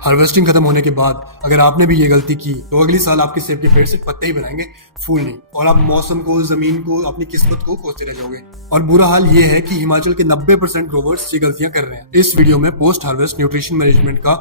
Harvesting खत्म होने के बाद अगर आपने भी ये गलती की तो अगली साल आपके सेब के पेड़ सिर्फ पत्ते ही बनाएंगे, फूल नहीं। और आप मौसम को, जमीन को, अपनी किस्मत को कोसते रह जाओगे। और बुरा हाल ये है कि हिमाचल के 90% ग्रोवर्स ये गलतियां कर रहे हैं। इस वीडियो में पोस्ट हार्वेस्ट न्यूट्रिशन मैनेजमेंट का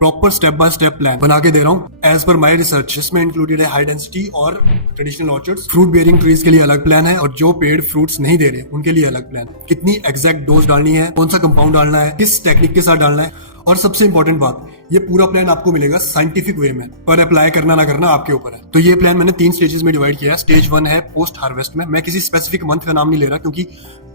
proper step by step plan बना के दे रहा हूँ एज पर माई रिसर्च, जिसमें इंक्लूडेड है हाई डेंसिटी और traditional orchards. Fruit bearing trees के लिए अलग प्लान है और जो पेड़ फ्रूट्स नहीं दे रहे उनके लिए अलग प्लान। कितनी एग्जैक्ट डोज डालनी है, कौन सा कंपाउंड डालना है, किस टेक्निक के साथ डालना है, और सबसे इंपॉर्टेंट बात, ये पूरा प्लान आपको मिलेगा साइंटिफिक वे में, पर अप्लाई करना ना करना आपके ऊपर है। तो ये प्लान मैंने 3 स्टेजेस में डिवाइड किया है। स्टेज 1 है पोस्ट हार्वेस्ट में। मैं किसी स्पेसिफिक मंथ का नाम नहीं ले रहा क्योंकि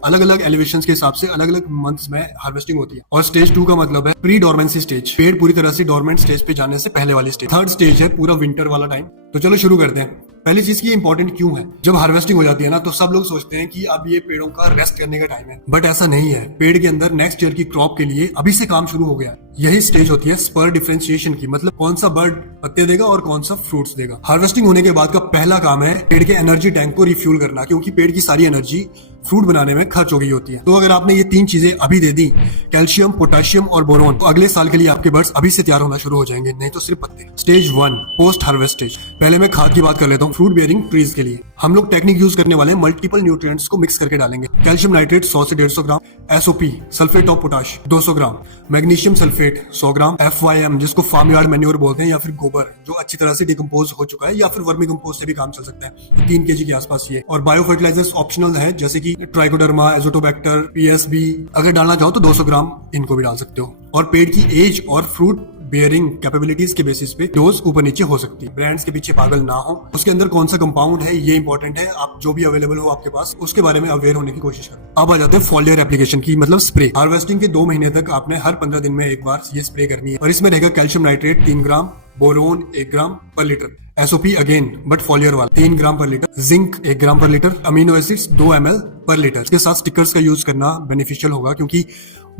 अलग अलग एलिवेशंस के हिसाब से अलग अलग मंथ्स में हार्वेस्टिंग होती है। और स्टेज 2 का मतलब है प्री डोरमेंसी स्टेज, पेड़ पूरी तरह से डोरमेंट स्टेज पे जाने से पहले वाली स्टेज। 3rd स्टेज है पूरा विंटर वाला टाइम। तो चलो शुरू करते हैं। पहली चीज की इंपॉर्टेंट क्यों है, जब हार्वेस्टिंग हो जाती है ना तो सब लोग सोचते हैं कि अब ये पेड़ों का रेस्ट करने का टाइम है, बट ऐसा नहीं है। पेड़ के अंदर नेक्स्ट ईयर की क्रॉप के लिए अभी से काम शुरू हो गया है। यही स्टेज होती है स्पर डिफरेंशिएशन की, मतलब कौन सा बर्ड पत्ते देगा और कौन सा फ्रूट्स देगा। हार्वेस्टिंग होने के बाद का पहला काम है पेड़ के एनर्जी टैंक को रिफ्यूल करना, क्योंकि पेड़ की सारी एनर्जी फ्रूट बनाने में खर्च हो गई होती है। तो अगर आपने ये 3 चीजें अभी दे दी, कैल्शियम, पोटेशियम और बोरोन, तो अगले साल के लिए आपके बर्ड्स अभी से तैयार होना शुरू हो जाएंगे, नहीं तो सिर्फ पत्ते। Stage 1 post harvest stage. पहले मैं खाद की बात कर लेता हूँ। फ्रूट बियरिंग ट्रीज के लिए हम लोग टेक्निक यूज करने वाले हैं, मल्टीपल न्यूट्रिएंट्स को मिक्स करके डालेंगे। कैल्शियम नाइट्रेट 100 से 150 gram, SOP sulphate of potash 200 gram, magnesium sulphate 100 gram, FYM जिसको फार्म यार्ड मैन्योर बोलते हैं, या फिर गोबर जो अच्छी तरह से डिकम्पोज हो चुका है, या फिर वर्मी कंपोस्ट से भी काम चल सकता है, तो 3 kg के आसपास ये। और बायो फर्टिलाइजर्स ऑप्शनल है, जैसे कि ट्राइकोडर्मा, एजोटोबैक्टर, PSB। अगर डालना चाहो तो 200 ग्राम इनको भी डाल सकते हो। और पेड़ की एज और फ्रूट बियरिंग कैपेबिलिटीज के बेसिस पे डोज ऊपर नीचे हो सकती है। ब्रांड्स के पीछे पागल ना हो। उसके अंदर कौन सा कंपाउंड है ये इंपॉर्टेंट है। आप जो भी अवेलेबल हो आपके पास उसके बारे में अवेयर होने की कोशिश करो। अब आ जाते हैं फॉलियर एप्लीकेशन की, मतलब स्प्रे। हार्वेस्टिंग के 2 महीने तक आपने हर 15 दिन में एक बार ये स्प्रे करनी है। और इसमें रहेगा कैल्शियम नाइट्रेट 3 ग्राम, बोरोन 1 ग्राम पर litre, SOP again but foliar वाला 3 ग्राम पर लीटर, जिंक 1 ग्राम पर लीटर, अमीनो एसिड्स 2 ml पर लीटर। इसके साथ स्टिकर्स का यूज करना बेनिफिशियल होगा, क्योंकि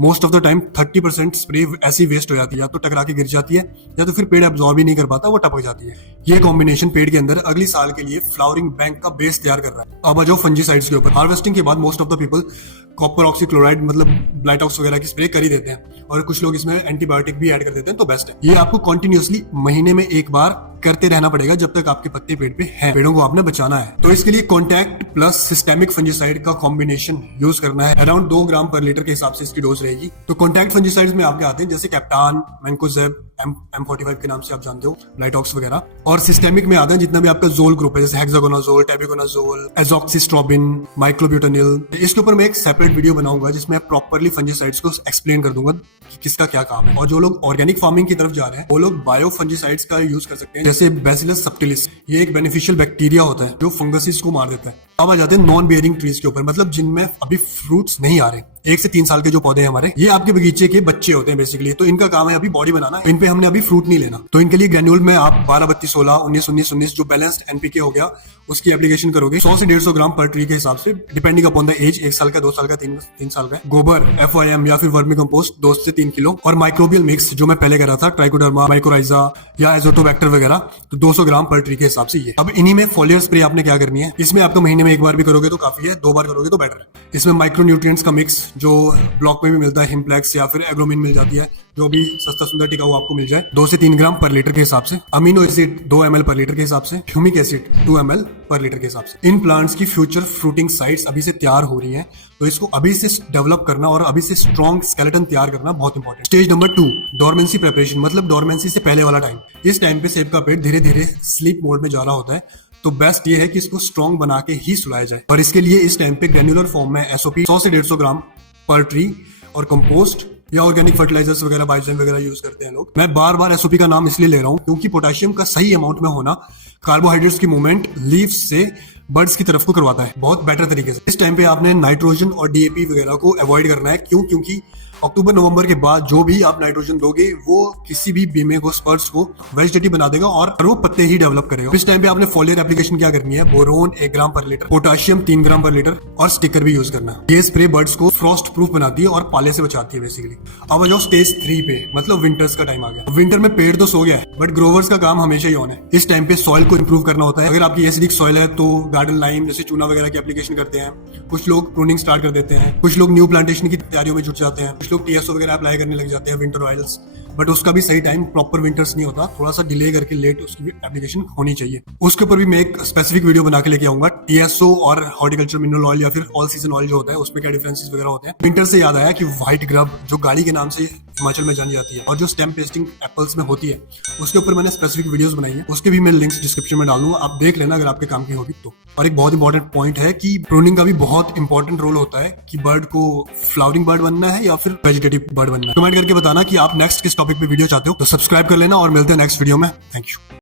most of the time 30% spray ऐसी वेस्ट हो जाती है, या तो टकरा के गिर जाती है या तो फिर पेड़ एब्जॉर्ब ही नहीं कर पाता, वो टपक जाती है। ये कॉम्बिनेशन पेड़ के अंदर अगली साल के लिए फ्लावरिंग बैंक का बेस तैयार कर रहा है। अब आ जाओ फंजीसाइड्स के ऊपर। हार्वेस्टिंग के बाद most of the people copper oxychloride मतलब ब्लाइटॉक्स वगैरह की स्प्रे कर ही देते हैं, और कुछ लोग इसमें एंटीबायोटिक भी ऐड कर देते हैं, तो बेस्ट है। ये आपको कंटिन्यूअसली महीने में एक बार करते रहना पड़ेगा जब तक आपके पत्ते पेड़ पे हैं। पेड़ों को आपने बचाना है, तो इसके लिए कॉन्टैक्ट प्लस सिस्टेमिक फंजीसाइड का कॉम्बिनेशन यूज करना है। अराउंड 2 ग्राम पर लीटर के हिसाब से इसकी डोज रहेगी। तो कॉन्टैक्ट फंजीसाइड्स में आपके आते हैं जैसे कैप्टान, मैंकोजेब, M45 के नाम से आप जानते हो, ब्लाइटॉक्स वगैरह। और सिस्टेमिक में आते हैं जितना भी आपका जोल ग्रुप है, जैसे हेक्सागोनाजोल, टेबिकोनाजोल, एजॉक्सिस्ट्रोबिन, माइक्लोब्यूटानिल। इसके ऊपर मैं एक सेपरेट वीडियो बनाऊंगा जिसमें प्रॉपर्ली फंजीसाइड्स को एक्सप्लेन कर दूंगा कि किसका क्या काम है। और जो लोग ऑर्गेनिक फार्मिंग की तरफ जा रहे हैं वो लोग बायो फंजीसाइड्स का यूज कर सकते हैं, जैसे बैसिलस सबटिलिस। ये एक बेनिफिशियल बैक्टीरिया होता है जो फंगसिस को मार देता है। अब आ जाते हैं नॉन बियरिंग ट्रीज के ऊपर, मतलब जिनमें अभी फ्रूट्स नहीं आ रहे। 1 से 3 साल के जो पौधे हैं हमारे, ये आपके बगीचे के बच्चे होते हैं बेसिकली। तो इनका काम है अभी बॉडी बनाना, इन पे हमने अभी फ्रूट नहीं लेना। तो इनके लिए ग्रेन्यूल में आप 12-32-16, 19-19-19 जो बैलेंस्ड NPK हो गया उसकी एप्लीकेशन करोगे 100 से 150 ग्राम पर ट्री के हिसाब से, डिपेंडिंग अपॉन द एज। 1 साल का, 2 साल का, 3 साल का। गोबर FYM या फिर वर्मी कंपोस्ट 2 से 3 किलो। और माइक्रोबियल मिक्स जो मैं पहले करा था, ट्राइकोडर्मा, माइकोराइजा या एजोटोबैक्टर वगैरह, तो 200 ग्राम पर ट्री के हिसाब से ये। अब इन्हीं में फॉलियर स्प्रे आपने क्या करनी है, इसमें आपको महीने में एक बार भी करोगे तो काफी है, 2 बार करोगे तो बेटर है। इसमें माइक्रो न्यूट्रिएंट्स का मिक्स जो ब्लॉक में भी मिलता है, हिम्प्लेक्स या फिर एग्रोमिन मिल जाती है, जो भी सस्ता सुंदर टिकाऊ आपको मिल जाए, 2 से 3 ग्राम पर लीटर के हिसाब से। अमीनो एसिड 2 ml पर लीटर के हिसाब से, ह्यूमिक एसिड 2 ml पर लीटर के हिसाब से। इन प्लांट्स की फ्यूचर फ्रूटिंग साइट्स अभी से तैयार हो रही हैं, तो इसको अभी से डेवलप करना और अभी से स्ट्रॉन्ग स्केलेटन तैयार करना बहुत important. Stage number 2 dormancy preparation, मतलब डोरमेंसी से पहले वाला टाइम। इस टाइम पे सेब का पेड़ धीरे धीरे स्लीप मोड में जा रहा होता है, तो बेस्ट ये है कि इसको स्ट्रॉन्ग बना के ही सुलाया जाए। और इसके लिए इस टाइम पे ग्रेन्युलर फॉर्म में एसओपी 100 से 150 ग्राम पर ट्री और कंपोस्ट या ऑर्गेनिक फर्टिलाइजर्स वगैरह, बायोजेम वगैरह यूज करते हैं लोग। मैं बार बार एसओपी का नाम इसलिए ले रहा हूँ क्योंकि पोटेशियम का सही अमाउंट में होना कार्बोहाइड्रेट्स की मूवमेंट लीव्स से बर्ड्स की तरफ को करवाता है बहुत बेटर तरीके से। इस टाइम पे आपने नाइट्रोजन और डीएपी वगैरह को अवॉइड करना है। क्योंकि अक्टूबर नवंबर के बाद जो भी आप नाइट्रोजन दोगे वो किसी भी बीमे को, स्पर्स को वेजिटेटिव बना देगा और वो पत्ते ही डेवलप करेगा। इस टाइम पे आपने फॉलियर एप्लीकेशन क्या करनी है, बोरोन 1 ग्राम पर लीटर, पोटेशियम 3 ग्राम पर लीटर और स्टिकर भी यूज करना है। ये स्प्रे बर्ड्स को फ्रॉस्ट प्रूफ बनाती है और पाले से बचाती है बेसिकली। अब जाओ स्टेज 3 पे, मतलब विंटर्स का टाइम आ गया। विंटर में पेड़ तो सो गया है बट ग्रोवर्स का काम हमेशा ही ऑन है। इस टाइम पे सॉइल को इंप्रूव करना होता है। अगर आपकी एसिडिक सॉइल है तो गार्डन लाइम जैसे चूना वगैरह की एप्लीकेशन करते हैं। कुछ लोग प्रूनिंग स्टार्ट कर देते हैं, कुछ लोग न्यू प्लांटेशन की तैयारियों में जुट जाते हैं, कुछ लोग टीएसओ वगैरह अप्लाई करने लग जाते हैं, विंटर ऑयल्स। बट उसका भी सही टाइम प्रॉपर विंटर्स नहीं होता, थोड़ा सा डिले करके लेट उसकी भी एप्लीकेशन होनी चाहिए। उसके ऊपर भी मैं एक स्पेसिफिक वीडियो बना के लेके आऊंगा, टीएसओ और हॉर्टिकल्चर मिनरल ऑयल या फिर ऑल सीजन ऑयल जो होता है उसमें क्या डिफरेंसेस वगैरह होते हैं। विंटर से याद आया कि व्हाइट ग्रब जो गाड़ी के नाम से हिमाचल में जानी जाती है और जो स्टेम पेस्टिंग एप्पल्स में होती है, उसके ऊपर मैंने स्पेसिफिक वीडियोस बनाई है, उसके भी मैं लिंक्स डिस्क्रिप्शन में डाल दूंगा, आप देख लेना अगर आपके काम की होगी तो। और एक बहुत इंपॉर्टेंट पॉइंट है कि प्रूनिंग का भी बहुत इंपॉर्टेंट रोल होता है कि बर्ड को फ्लावरिंग बर्ड बनना है या फिर वेजिटेटिव बर्ड बनना है। कमेंट करके बताना कि आप नेक्स्ट किस टॉपिक पे वीडियो चाहते हो, तो सब्सक्राइब कर लेना और मिलते हैं नेक्स्ट वीडियो में। Thank you.